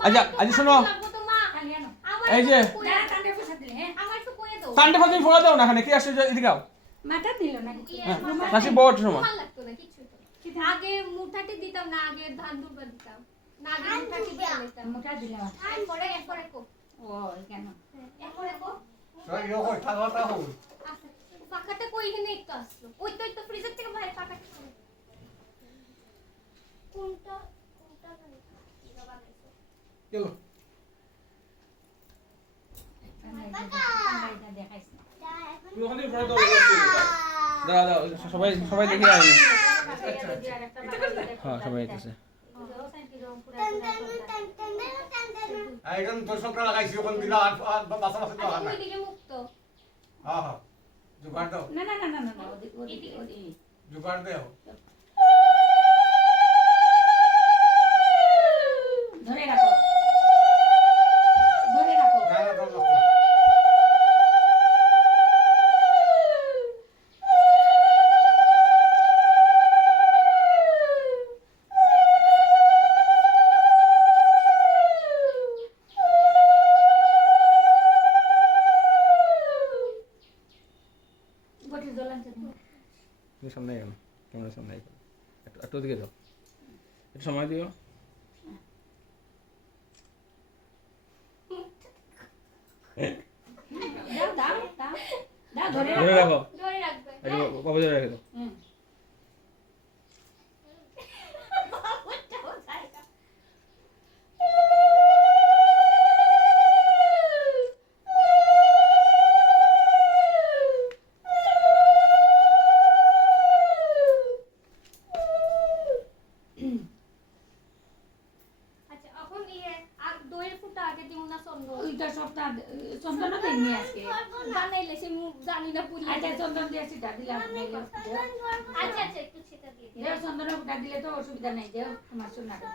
আচ্ছা আচ্ছা শোনো এই যে কান্ডে ফাঁকি ফোড়া দাও না এখানে কি আসছে এদিকে আও মাথা দিল না নাসি বড় সময় আগে মুঠাটি দিতাম না আগে ধান দুর্বা দিতাম না আগে মুঠাটি দিতাম মুঠা দিলাম এরপরে কো ও কেন এরপরে কো সবাই ইও কই থাকাটা হল পাকাটা কই এখানে একটু আসলো ওই তো ফ্রিজার থেকে বাইরে পাকাটা কোনটা মানে কি বানাইছো চলো দেখাইছ তুই ওখানে ফোড়া দাও দাও দাও সবাই সবাই দেখে আয় হ্যাঁ সবাই আছে এখন দর্শকরা লাগাইছি ওখান দিলা আর বাসা বাসা তো আর না ওইদিকে মুক্ত হ্যাঁ হ্যাঁ জোগাড় দাও না না না না না ওদিকে জোগাড় দাও ধরে রাখো ধরে রাখো না না দাও গোটি জ্বলান তুমি সামনে গেল ক্যামেরার সামনে গেল একটু দিকে যাও একটু সময় দিও দাও দাও দাও দাও ধরে ধরে রাখো ধরে রাখবে একটু বাবু ধরে রেখে দাও আচ্ছা এখন দইয়ের ফুটা আগে দিও না চন্দন ওইটা সবটা চন্দন দেন নি আজকে বানাইলে সে মুখ জানি না পুলি আচ্ছা চন্দন দিয়ে সেটা দিলাম আচ্ছা আচ্ছা একটু সেটা দিয়ে দিই দেও চন্দনের ফুটা দিলে তো অসুবিধা নাই দেও তোমার সোনাটা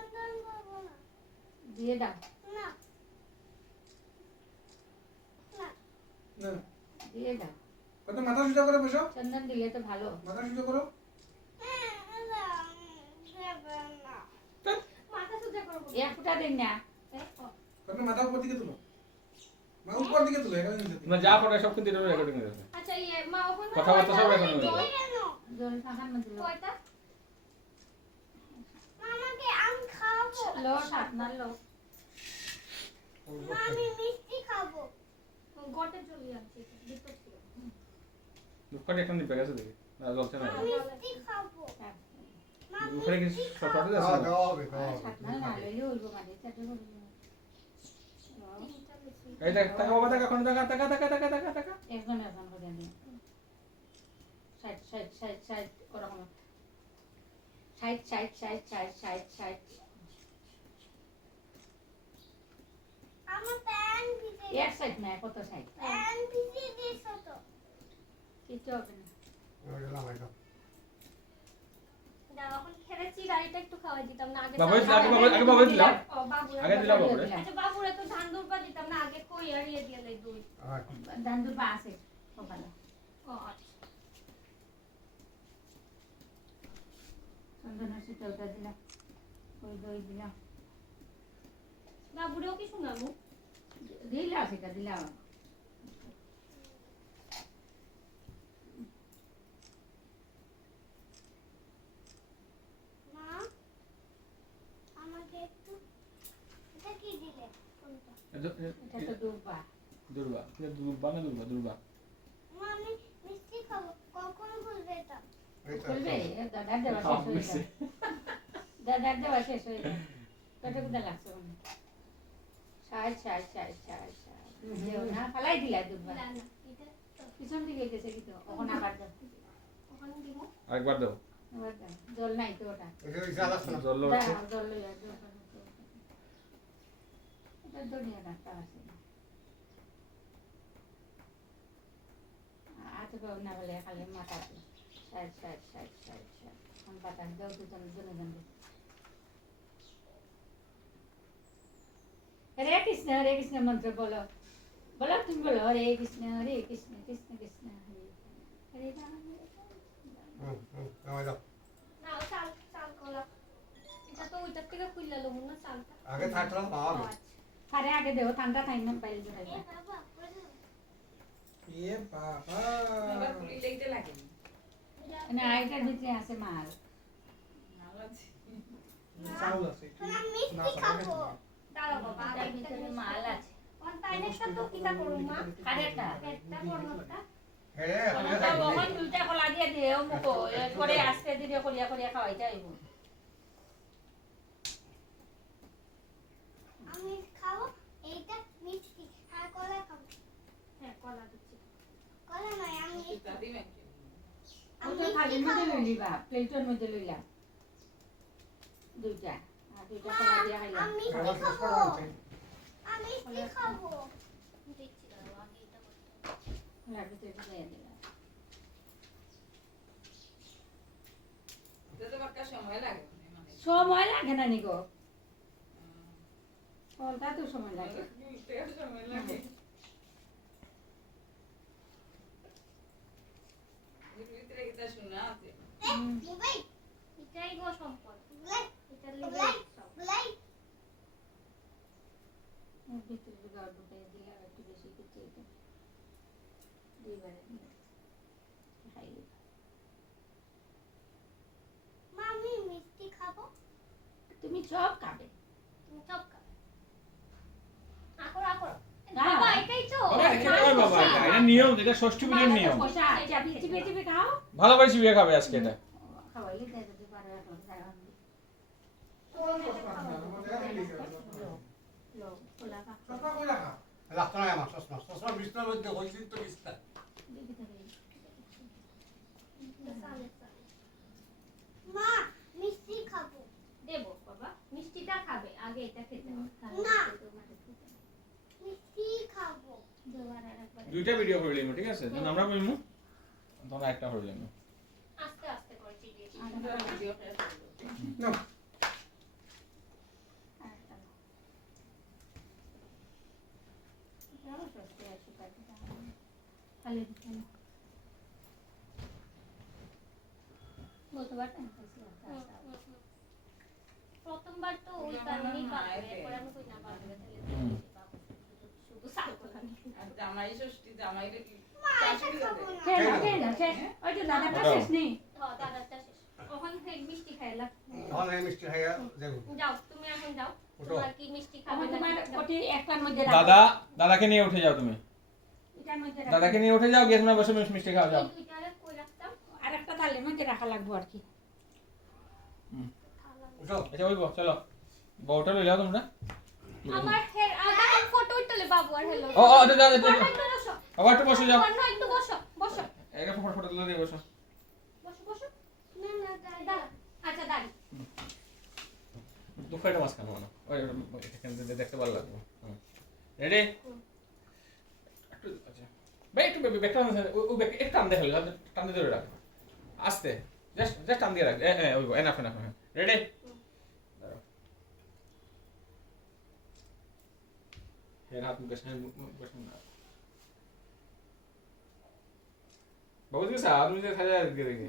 দিয়ে দাও না না দিয়ে দাও কত মাথা সোজা করে বসো চন্দন দিলে তো ভালো মাথা সোজা করো মাথা সোজা করবো এক ফুটা দেন না কত মাথা উপর দিকে তুলো মা উপর দিকে তুলো এখানে নিতে তোমরা যা করো সব কিন্তু রেকর্ডিং হয়ে যাবে আচ্ছা মা ওখানে কথাবার্তা সব রেকর্ডিং হয়ে যাবে জল ফাঁকার মধ্যে কয়টা মামাকে আম খাবো লো সাত না লো আমি মিষ্টি খাবো গটে চলে যাচ্ছে ভিতর থেকে দুঃখটা একটা নিপে গেছে দেখি না জ্বলছে না মিষ্টি খাবো দুঃখটা কি শর্ট আছে হ্যাঁ দাও হবে দাও সাত না না লইলে উলবো মানে চারটে করে এই দেখ টাকা বাবা টাকা কোন টাকা টাকা টাকা টাকা টাকা টাকা একজন একজন করে নিয়ে ষাট ষাট ষাট ষাট ওরকম ষাট ষাট ষাট ষাট ষাট ষাট আমার প্যান ভিজে এক ষাট না কত ষাট প্যান ভিজে দিছো তো কিছু হবে না ওই লামাই দাও দাও এখন খেলেছি গাড়িটা একটু খাওয়াই দিতাম না আগে বাবা আগে বাবা দিলাম ও বাবুরা আগে দিলাম বাবুরে আচ্ছা বাবুরা তো ধান দুর্বা দিতাম না আগে কই আর ইয়ে দিয়ে লাই দুই ধান দুর্বা আছে সকালে ও আচ্ছা চন্দনের সুতো ওটা দিলাম ওই দই দিলাম বাবুরেও কি শোনাবো দিলাম সেটা দিলাম মা আমাকে একটু এটা কি দিলে কোনটা এটা তো দুর্বা দুর্বা দুর্বা না দুর্বা দুর্বা মা আমি মিষ্টি খাবো কখন খুলবে এটা বলবে দাদার দেওয়া শেষ হয়ে যাবে দাদার দেওয়া শেষ হয়ে যাবে কত কোটা লাগছে ষাট ষাট ষাট ষাট ষাট দেও না ফালাই দিলা দুর্বা না না এটা পিছন দিকে গেছে কিন্তু ওখানে আবার দাও ওখানে দিব আরেকবার দাও আবার দাও জল নাই তো ওটা ওই জালা শোনা জল দাও হচ্ছে জল লইয়া দাও এটা দুনিয়া রাখা আছে আচ্ছা বাবু না বলে খালি মাথাতে ষাট ষাট ষাট ষাট ষাট কোন পাতা দাও দুজন দুজন হরে কৃষ্ণ মন্ত্র বলো বলো তুমি বলো হরে কৃষ্ণ কৃষ্ণ কৃষ্ণ হরে হরে রাম লামাই দাও না চাল চাল কলা এটা তো তো ওইটার থেকে খুললে লমু না চালটা। আগে থাকলাম ও, পাওয়া আচ্ছা। আরে আগে দেও ঠান্ডা টাইম না পাইলে জড়াই এ বাবা এবার পুরি লেগতে লাগে না আইটার ভিতরে আছে মাল ভালো আছে চাউল আছে একটু না খাবো দাঁড়াও বাবা, এটার আরেকটা ভিতরে জিনিস মাল করো। আছে অন তাইনেরটা তো কিটা করুম মা? আরেকটা একটা বড়টা। হ্যাঁ কোন আপনি তো খাইবেন ওখান দুইটা কলা দিয়ে দিও মুকো করে আস্তে ধীরে করিয়া করিয়া খাওয়াই যাইবো আমি খাবো এইটা মিষ্টি আর কলা খাবো হ্যাঁ, কলা দিচ্ছি। কলা নয় আমি সেটা দিবেন কি ওটা খালি মধ্যে লইলিবা প্লেটের মধ্যে লইলা দুইটা আর দুইটা কলা দিয়া খাইলা আমি খাবার মিষ্টি শেষ খাবো করা হচ্ছে আমি মিষ্টি খাবো দিচ্ছি দাঁড়াও, আগে এটা করতে হবে। কলার ভিতরে দিয়ে দিলা তো তোমার কাছে সময় লাগে মানে সময় লাগে না নিগো কলটা তো সময় লাগে তেল সময় লাগে এর ভিতরে কিটা শোনা আছে মোবাইল এটাই গো সম্পদ। বুলাই এটার লিগে সব। বুলাই এর ভিতরে গাড় ঢুকাই দিলা একটু বেশি কিছু এটা দুইবারে দিলা খাইলে মামি মিষ্টি খাবো তুমি সব খাবে তুমি সব খাবে। আকর আকর। না। বাবা, এটাই তো। এটা খেতে হয় বাবা এটা নিয়ম এটা ষষ্ঠী পুজোর নিয়ম কষা চাপি চিপে চিপে খাও ভালো করে চিবিয়ে খাবে আজকে এটা খাওয়াইলে দেয় যদি পারে এখন খাওয়ান লো খোলা খা সবটা কই রাখা রাখতো না আমার চশমা চশমা বিছনার মধ্যে হয়েছিল তো বিছনা দেখি থাকে চালে, চালে। মা মিষ্টি খাবো দেবো বাবা, মিষ্টিটা খাবে, আগে এটা খেতে হবে। না। তোমার খেতে হবে। মিষ্টি খাবো দেওয়ার আর একবার। দুইটা ভিডিও করে লিমু ঠিক আছে যখন আমরা কইমু তখন একটা করে লিমু আস্তে আস্তে করে চিবিয়ে আর চিবিয়ে। ভিডিও শেষ হলো না আরেকটা নাও। যাও সস্তে আছে কাটি দাও খালি দিতে না বলতে পারতেন প্রথমবার তো ওই কারণেই পাবে, এরপর আমি কই না পাবে তাহলে বাবু শুধু সাল কলা নিয়ে। আর জামাই ষষ্ঠী জামাই রে কি মা এটা খাবো না খেয়ে নাও শেষ ওই তো দাদাটা শেষ নেই দাদারটা শেষ। ওখান থেকে মিষ্টি খাইলা। তখন এই মিষ্টি খাইয়া দেবো যাও, তুমি এখন যাও। ওঠো। তোমার কি মিষ্টি খাবে আমার না? তোমার যাও। ওটি একটার মধ্যে দাদাকে নিয়ে উঠে যাও তুমি এটার মধ্যে দাদাকে নিয়ে উঠে যাও গেট না বসে মিষ্টি খাও যাও এই দুইটারে কই রাখতাম? আর একটা থালের মধ্যে রাখা লাগবে আর কি উঠো আচ্ছা ওইব চলো বউটা লই যাও তোমরা আমার হের আবার ফটো তুলে বাবু আর হ্যালো। ও ও এটা যাও একটু বসো। আবার একটু বসে যাও অন্য একটু বসো, বসো। এটা ফটো ফটো তুলে দিয়ে বসো বসো, বসো। না না দাঁড়া। আচ্ছা, দাঁড়ি। দুঃখটা মাছ খাবো না ওই এখান থেকে দেখতে ভালো লাগবে রেডি একটু আচ্ছা ভাই একটু ব্যাগটা ওই ব্যাগ একটু টান দেখালে টান দিয়ে ধরে রাখ আস্তে জাস্ট জাস্ট টান দিয়ে রাখ ওই এনাফ এনাফ রেডি হের হাত মুখে বসে না বাবু তুমি সাথ তুমি খাজা দেখে দেখে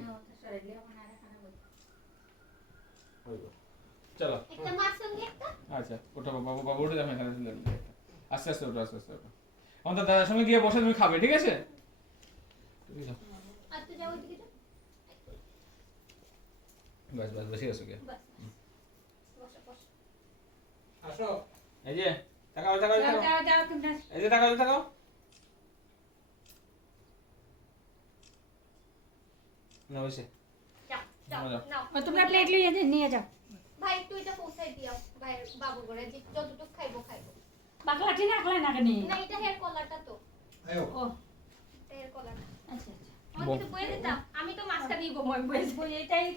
ওই চলো একটা মাছ সঙ্গে একটা। আচ্ছা ওটা বাবু বাবু উঠে যাবে এখানে আস্তে আস্তে ওঠো আস্তে আস্তে ওঠো আমাদের দাদার সঙ্গে গিয়ে বসে তুমি খাবে ঠিক আছে তুমি যাও আর তুই যাও ওইদিকে যাও। বাস বাস বসে গেছো গিয়ে বাস। বসো, বসো। আসো এই যে তাকাও তাকাও যাও তাকাও যাও যাও তোমরা এই যে তাকাও তাকাও না বসে যাও, যাও, যাও। নাও। তোমরা প্লেট নিয়ে যাও ভাই একটু এটা পৌঁছাই দিও ভাইয়ের বাবু করে যে যতটুকু খাইবো খাইবো। বাকলা ঠিক রাখলে না কেন না, এটা হেয়ার কলারটা তো। আয়ো ও এটা হেয়ার কলারটা। আচ্ছা আচ্ছা আমাকে তো বয়ে দিতাম। আমি তো মাছটা নিব, মই বয়ে এটাই